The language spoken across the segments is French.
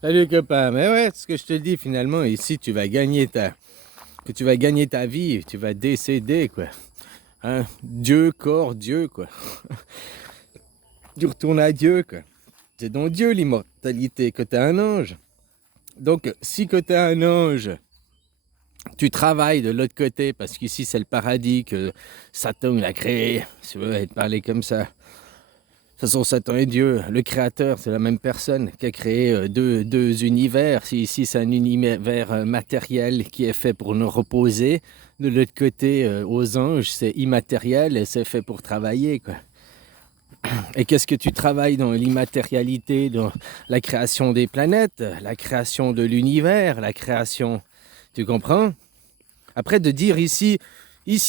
Salut copain, mais ouais, ce que je te dis finalement, ici que tu vas gagner ta vie, tu vas décéder quoi. Hein? Dieu, corps, Dieu quoi. Tu retournes à Dieu quoi. C'est dans Dieu l'immortalité, que t'es un ange. Donc si que t'es un ange, tu travailles de l'autre côté, parce qu'ici c'est le paradis que Satan il a créé, si tu veux être parlé comme ça. De toute façon, Satan est Dieu, le créateur, c'est la même personne qui a créé deux univers. Si ici c'est un univers matériel qui est fait pour nous reposer, de l'autre côté, aux anges, c'est immatériel et c'est fait pour travailler, quoi. Et qu'est-ce que tu travailles dans l'immatérialité, dans la création des planètes, la création de l'univers, la création... Tu comprends? Après, de dire ici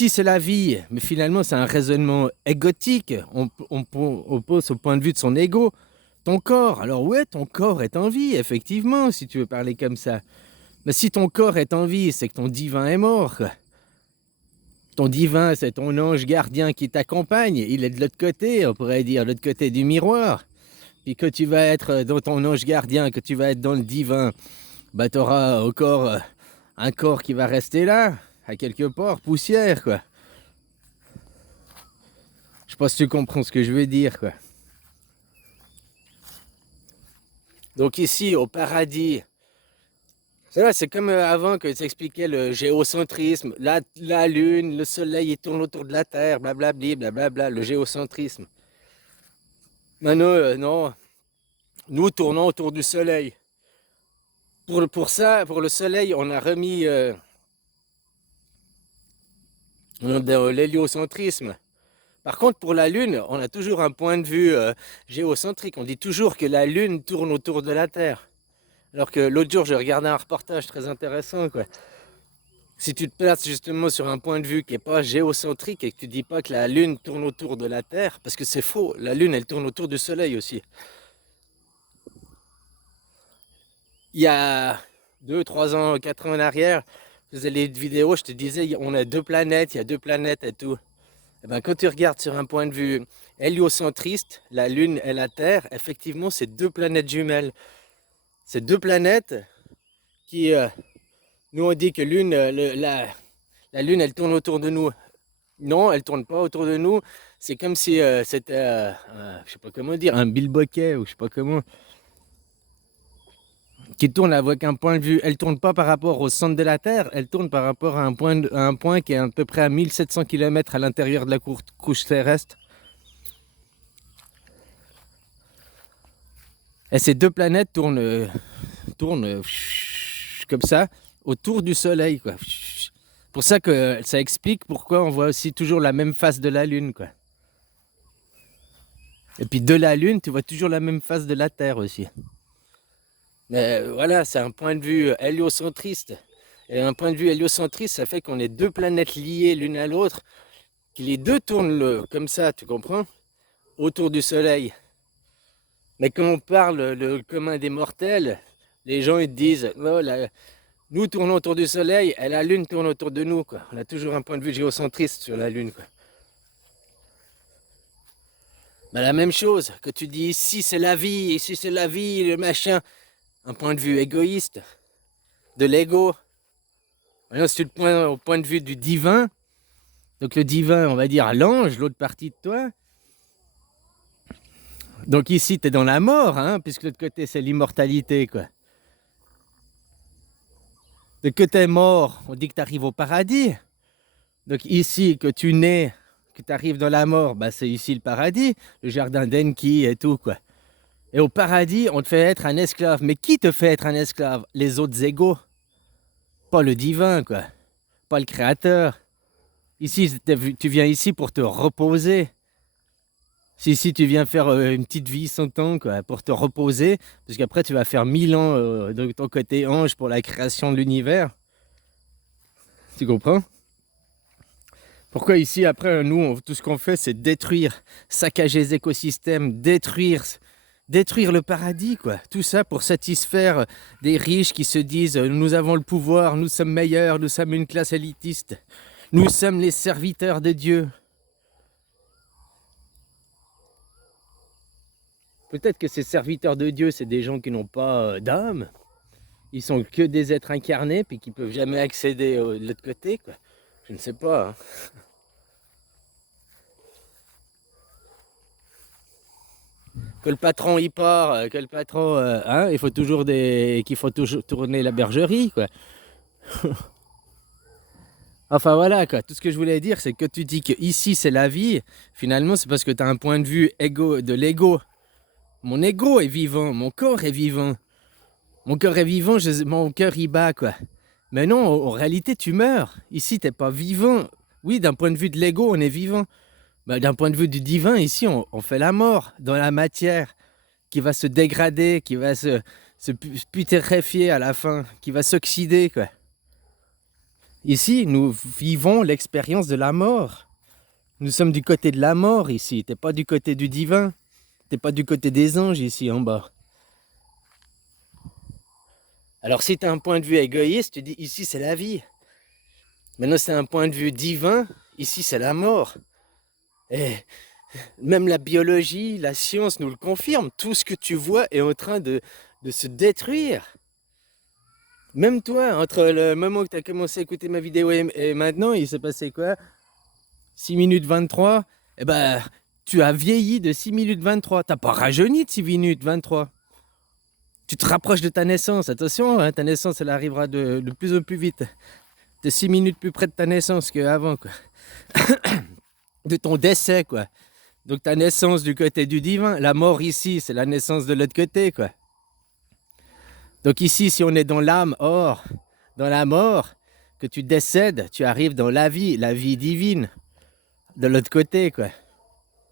c'est la vie, mais finalement c'est un raisonnement égotique. On pose au point de vue de son ego. Ton corps, alors ouais, ton corps est en vie, effectivement, si tu veux parler comme ça. Mais si ton corps est en vie, c'est que ton divin est mort, quoi. Ton divin, c'est ton ange gardien qui t'accompagne. Il est de l'autre côté, on pourrait dire, de l'autre côté du miroir. Puis que tu vas être dans ton ange gardien, que tu vas être dans le divin, bah t'auras encore un corps qui va rester là, à quelque part, poussière, quoi. Je sais pas si tu comprends ce que je veux dire, quoi. Donc ici, au paradis, c'est vrai, c'est comme avant que tu expliquais le géocentrisme, la Lune, le Soleil, il tourne autour de la Terre, blablabli, blablabla, le géocentrisme. Maintenant, non, nous tournons autour du Soleil. Pour ça, pour le Soleil, on a remis l'héliocentrisme. Par contre, pour la Lune, on a toujours un point de vue géocentrique. On dit toujours que la Lune tourne autour de la Terre. Alors que l'autre jour, j'ai regardé un reportage très intéressant, quoi. Si tu te places justement sur un point de vue qui n'est pas géocentrique et que tu dis pas que la Lune tourne autour de la Terre, parce que c'est faux, la Lune elle tourne autour du Soleil aussi. Il y a 2, 3 ans, 4 ans en arrière, je faisais les vidéos, je te disais on a deux planètes, il y a deux planètes et tout. Et ben, quand tu regardes sur un point de vue héliocentriste, la Lune et la Terre, effectivement c'est deux planètes jumelles. C'est deux planètes qui, nous on dit que la Lune elle tourne autour de nous. Non, elle tourne pas autour de nous. C'est comme si c'était, je sais pas comment dire, un bilboquet ou je sais pas comment, qui tourne avec un point de vue. Elle tourne pas par rapport au centre de la Terre, elle tourne par rapport à à un point qui est à peu près à 1700 km à l'intérieur de la couche terrestre. Et ces deux planètes tournent comme ça autour du Soleil, quoi. Pour ça que ça explique pourquoi on voit aussi toujours la même face de la Lune, quoi. Et puis de la Lune, tu vois toujours la même face de la Terre aussi. Mais voilà, c'est un point de vue héliocentriste. Et un point de vue héliocentriste, ça fait qu'on est deux planètes liées l'une à l'autre, que les deux tournent comme ça, tu comprends, autour du Soleil. Mais quand on parle le commun des mortels, les gens ils te disent, oh, nous tournons autour du Soleil et la Lune tourne autour de nous, quoi. On a toujours un point de vue géocentriste sur la Lune, quoi. Mais la même chose, que tu dis ici c'est la vie, ici c'est la vie, le machin, un point de vue égoïste, de l'ego. Maintenant, si tu le prends au point de vue du divin, donc le divin, on va dire l'ange, l'autre partie de toi. Donc ici, tu es dans la mort, hein, puisque l'autre côté, c'est l'immortalité, quoi. Donc que tu es mort, on dit que tu arrives au paradis. Donc ici, que tu nais, que tu arrives dans la mort, bah, c'est ici le paradis, le jardin d'Enki et tout, quoi. Et au paradis, on te fait être un esclave. Mais qui te fait être un esclave? Les autres égaux. Pas le divin, quoi. Pas le créateur. Ici, tu viens ici pour te reposer. Si tu viens faire une petite vie 100 ans, quoi, pour te reposer, parce qu'après tu vas faire 1000 ans de ton côté ange pour la création de l'univers. Tu comprends? Pourquoi ici, après, nous, tout ce qu'on fait, c'est détruire, saccager les écosystèmes, détruire le paradis, quoi. Tout ça pour satisfaire des riches qui se disent nous avons le pouvoir, nous sommes meilleurs, nous sommes une classe élitiste, nous sommes les serviteurs de Dieu. Peut-être que ces serviteurs de Dieu, c'est des gens qui n'ont pas d'âme. Ils sont que des êtres incarnés, puis qui peuvent jamais accéder de l'autre côté, quoi. Je ne sais pas, hein. Que le patron y part, que le patron, hein, il faut toujours qu'il faut toujours tourner la bergerie, quoi. Enfin voilà, quoi. Tout ce que je voulais dire, c'est que tu dis que ici c'est la vie. Finalement, c'est parce que tu as un point de vue de l'ego. Mon ego est vivant, mon corps est vivant. Mon cœur est vivant, mon cœur y bat, quoi. Mais non, en réalité, tu meurs. Ici, t'es pas vivant. Oui, d'un point de vue de l'ego, on est vivant. Mais d'un point de vue du divin, ici, on fait la mort dans la matière qui va se dégrader, qui va se putréfier à la fin, qui va s'oxyder, quoi. Ici, nous vivons l'expérience de la mort. Nous sommes du côté de la mort ici. T'es pas du côté du divin. T'es pas du côté des anges ici en bas. Alors si tu as un point de vue égoïste, tu dis ici c'est la vie. Maintenant c'est un point de vue divin, ici c'est la mort. Et même la biologie, la science nous le confirme. Tout ce que tu vois est en train de se détruire. Même toi, entre le moment que tu as commencé à écouter ma vidéo et maintenant, il s'est passé quoi? 6 minutes 23. Eh ben, tu as vieilli de 6 minutes 23. T'as pas rajeuni de 6 minutes 23. Tu te rapproches de ta naissance. Attention, hein, ta naissance, elle arrivera de plus en plus vite. T'es 6 minutes plus près de ta naissance qu'avant, quoi. De ton décès, quoi. Donc ta naissance du côté du divin. La mort ici, c'est la naissance de l'autre côté, quoi. Donc ici, si on est dans l'âme, or, dans la mort, que tu décèdes, tu arrives dans la vie divine, de l'autre côté, quoi.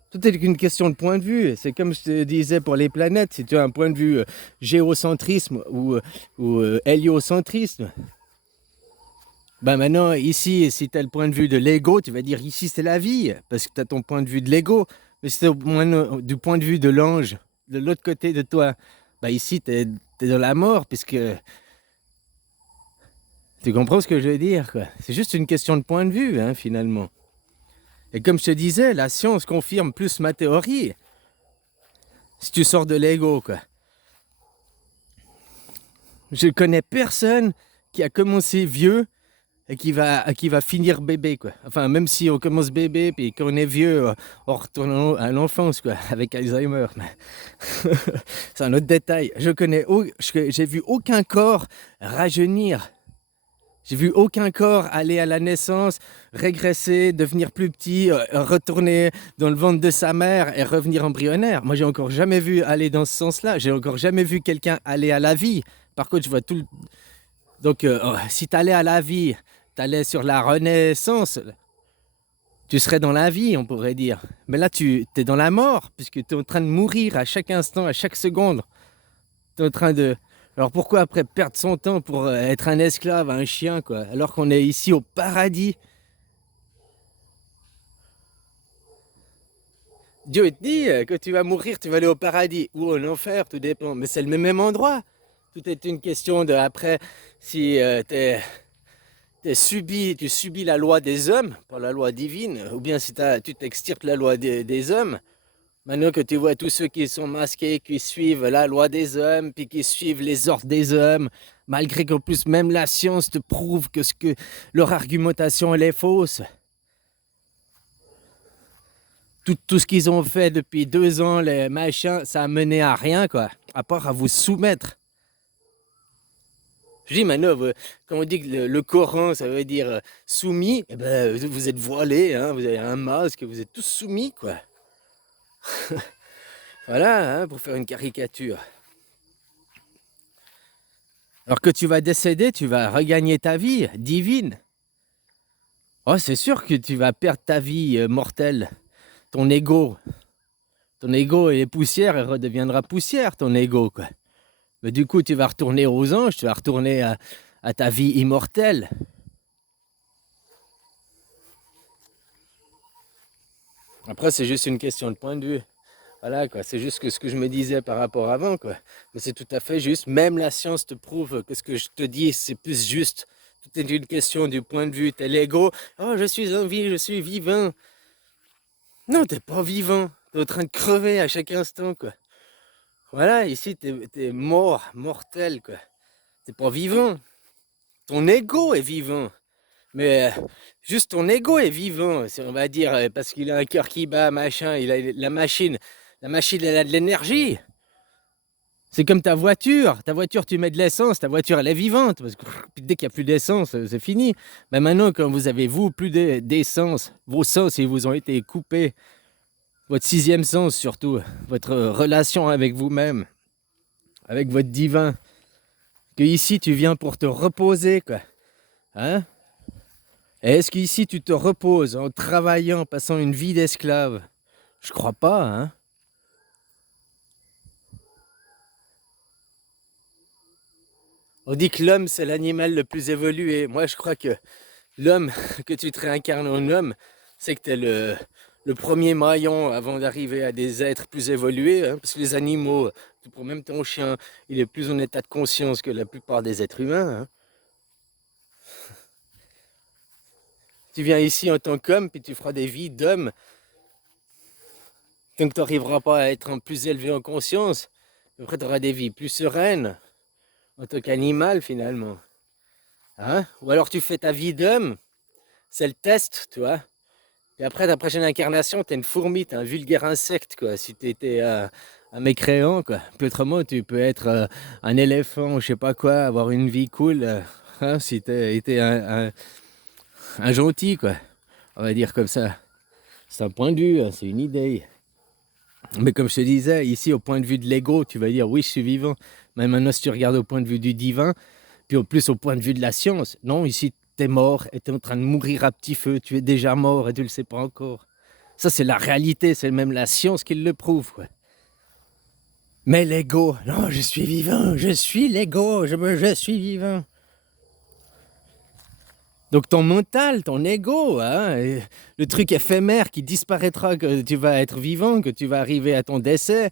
Tout est une question de point de vue. C'est comme je te disais pour les planètes, si tu as un point de vue géocentrisme ou héliocentrisme, ben maintenant, ici, si tu as le point de vue de l'ego, tu vas dire ici c'est la vie, parce que tu as ton point de vue de l'ego. Mais si tu as du point de vue de l'ange, de l'autre côté de toi, ben ici tu es dans la mort, puisque tu comprends ce que je veux dire, quoi. C'est juste une question de point de vue, hein, finalement. Et comme je te disais, la science confirme plus ma théorie. Si tu sors de l'ego, quoi. Je connais personne qui a commencé vieux et qui va finir bébé, quoi. Enfin, même si on commence bébé puis qu'on est vieux, on retourne à l'enfance, quoi, avec Alzheimer. C'est un autre détail. J'ai vu aucun corps rajeunir. J'ai vu aucun corps aller à la naissance, régresser, devenir plus petit, retourner dans le ventre de sa mère et revenir embryonnaire. Moi, j'ai encore jamais vu aller dans ce sens-là. J'ai encore jamais vu quelqu'un aller à la vie. Par contre, je vois tout le... Donc, si tu allais à la vie, tu allais sur la renaissance, tu serais dans la vie, on pourrait dire. Mais là, tu es dans la mort, puisque tu es en train de mourir à chaque instant, à chaque seconde. Tu es en train de... Alors pourquoi après perdre son temps pour être un esclave, un chien, quoi, alors qu'on est ici au paradis? Dieu te dit que tu vas mourir, tu vas aller au paradis ou en enfer, tout dépend. Mais c'est le même endroit. Tout est une question de après si tu subis la loi des hommes, pas la loi divine, ou bien si tu t'extirpes la loi des hommes. Maintenant que tu vois tous ceux qui sont masqués, qui suivent la loi des hommes, puis qui suivent les ordres des hommes, malgré qu'en plus même la science te prouve que leur argumentation elle est fausse. Tout ce qu'ils ont fait depuis 2 ans, les machins, ça a mené à rien, quoi, à part à vous soumettre. Je dis maintenant, quand on dit que le Coran, ça veut dire soumis, eh ben, vous êtes voilés, hein, vous avez un masque, vous êtes tous soumis, quoi. Voilà, hein, pour faire une caricature. Alors que tu vas décéder, tu vas regagner ta vie divine. Oh, c'est sûr que tu vas perdre ta vie mortelle, ton ego. Ton ego est poussière, et redeviendra poussière, ton ego, quoi. Mais du coup, tu vas retourner aux anges, tu vas retourner à ta vie immortelle. Après, c'est juste une question de point de vue. Voilà, quoi. C'est juste que ce que je me disais par rapport à avant, quoi. Mais c'est tout à fait juste. Même la science te prouve que ce que je te dis, c'est plus juste. Tout est une question du point de vue. T'es l'ego. Oh, je suis en vie, je suis vivant. Non, t'es pas vivant. T'es en train de crever à chaque instant, quoi. Voilà, ici, t'es mort, mortel, quoi. T'es pas vivant. Ton ego est vivant. Mais juste ton ego est vivant, on va dire, parce qu'il a un cœur qui bat, machin, il a la machine. La machine, elle a de l'énergie. C'est comme ta voiture. Ta voiture, tu mets de l'essence, ta voiture, elle est vivante. Parce que dès qu'il n'y a plus d'essence, c'est fini. Mais maintenant, quand vous avez, vous, plus d'essence, vos sens, ils vous ont été coupés. Votre sixième sens, surtout. Votre relation avec vous-même, avec votre divin. Que ici, tu viens pour te reposer, quoi. Hein? Et est-ce qu'ici, tu te reposes en travaillant, passant une vie d'esclave? Je crois pas, hein? On dit que l'homme, c'est l'animal le plus évolué. Moi, je crois que l'homme, que tu te réincarnes en homme, c'est que tu es le premier maillon avant d'arriver à des êtres plus évolués. Hein, parce que les animaux, pour même ton chien, il est plus en état de conscience que la plupart des êtres humains. Hein. Tu viens ici en tant qu'homme, puis tu feras des vies d'homme. Tant que tu n'arriveras pas à être plus élevé en conscience, après tu auras des vies plus sereines en tant qu'animal finalement. Hein? Ou alors tu fais ta vie d'homme, c'est le test, tu vois. Et après, ta prochaine incarnation, t'es une fourmi, t'es un vulgaire insecte, quoi. Si t'étais un mécréant, quoi. Puis autrement, tu peux être un éléphant, ou je sais pas quoi, avoir une vie cool, hein, si t'es été un gentil, quoi. On va dire comme ça. C'est un point de vue, hein, c'est une idée. Mais comme je te disais, ici, au point de vue de l'ego, tu vas dire oui, je suis vivant. Mais maintenant, si tu regardes au point de vue du divin, puis au plus au point de vue de la science, non, ici, t'es mort et t'es en train de mourir à petit feu. Tu es déjà mort et tu le sais pas encore. Ça, c'est la réalité, c'est même la science qui le prouve, quoi. Mais l'ego, non, je suis vivant, je suis l'ego, je suis vivant. Donc ton mental, ton ego, hein, le truc éphémère qui disparaîtra, que tu vas être vivant, que tu vas arriver à ton décès.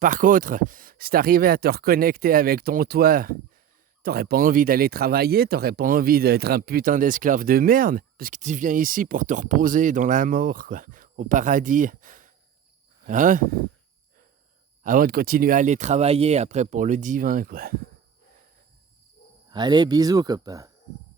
Par contre, si tu arrivais à te reconnecter avec ton toi, t'aurais pas envie d'aller travailler, t'aurais pas envie d'être un putain d'esclave de merde, parce que tu viens ici pour te reposer dans la mort, quoi, au paradis. Hein? Avant de continuer à aller travailler après pour le divin, quoi. Allez, bisous, copain.